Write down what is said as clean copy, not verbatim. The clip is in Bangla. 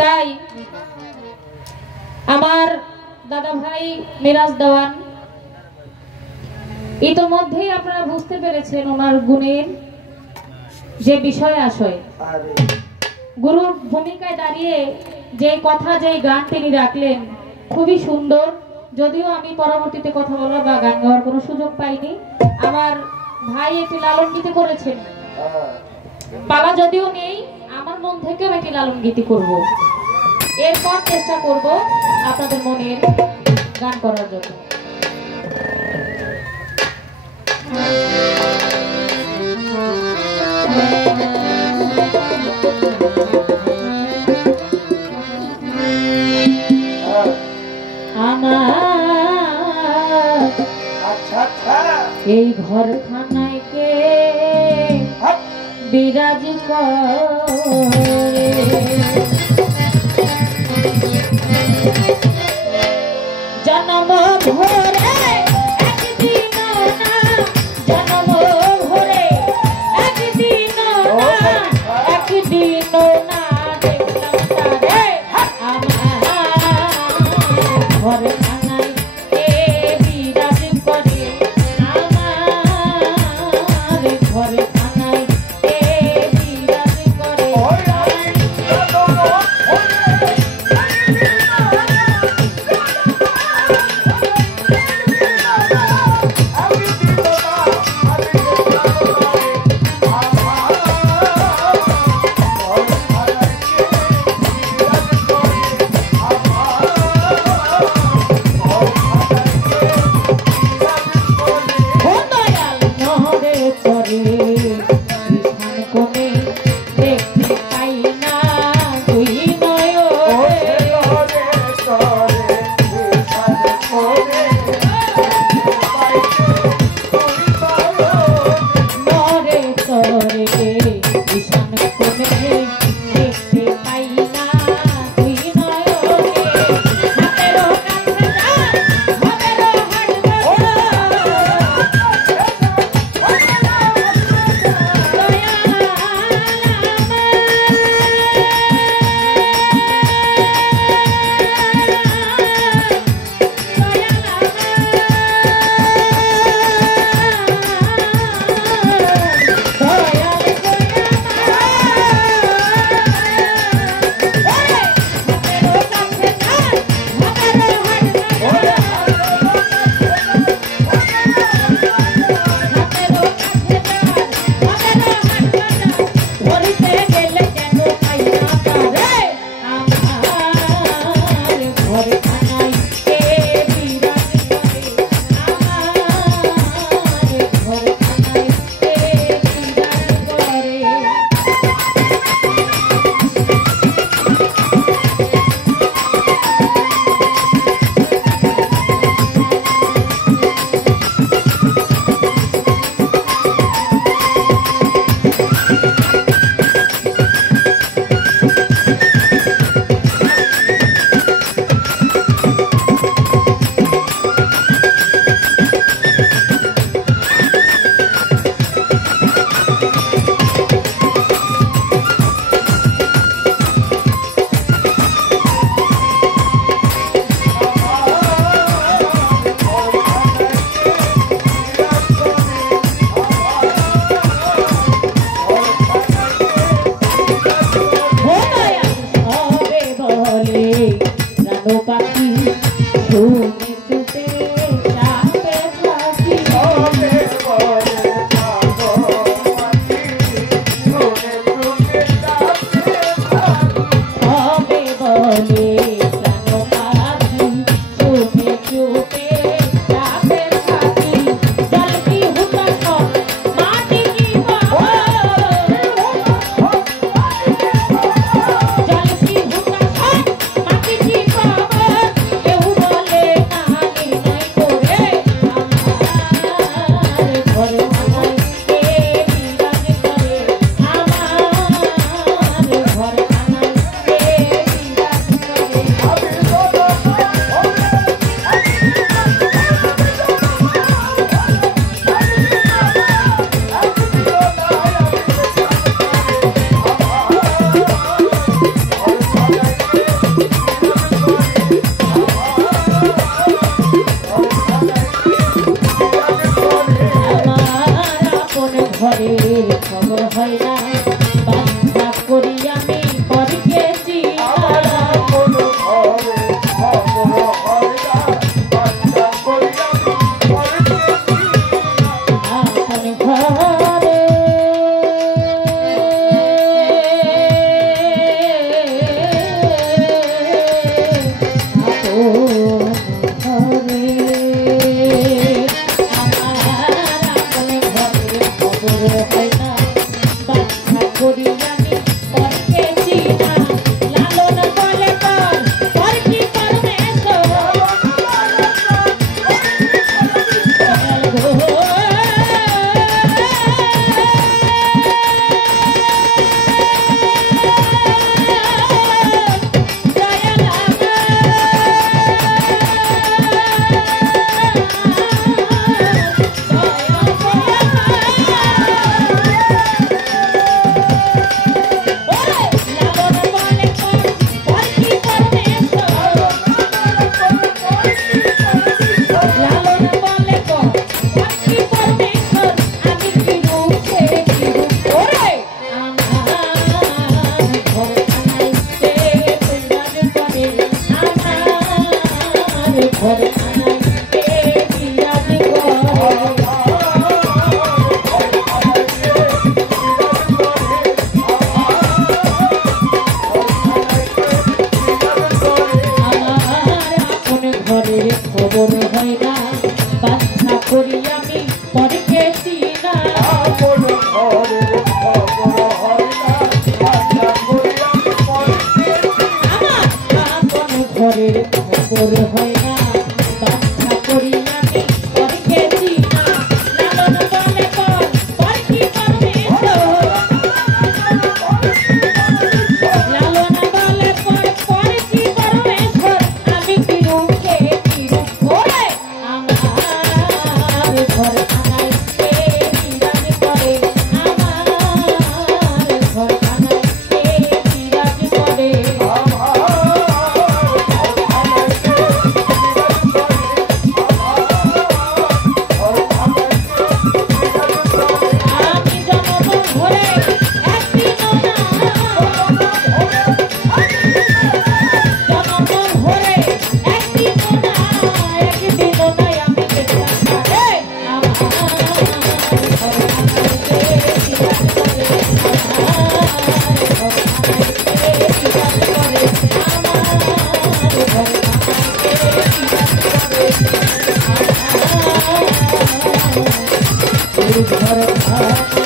তাই আমার দাদা ভাই মিরাজ দেওয়ান ইতোমধ্যেই আপনারা বুঝতে পেরেছেন ওনার গুণের যে বিষয় আশয়। গুরুর ভূমিকায় দাঁড়িয়ে যে কথা যে গান তিনি রাখলেন খুবই সুন্দর। যদিও আমি পরবর্তীতে কথা বলা বা গান গাওয়ার কোনো সুযোগ পাইনি। আমার ভাই একটি লালন গীতি করেছেন, পালা যদিও নেই, আমার মন থেকেও একটি লালন গীতি করব। এরপর চেষ্টা করব আপনাদের মনের গান করার জন্য। এই ঘরখানায় কে বিরাজ করে জন্ম ভরে একদিন না, জন্ম ভরে একদিন না, একদিন না দেখলাম তারে আমার ঘরখানায় কে বিরাজ করে, আমার ঘরখানায় কে বিরাজ করে। ঘরে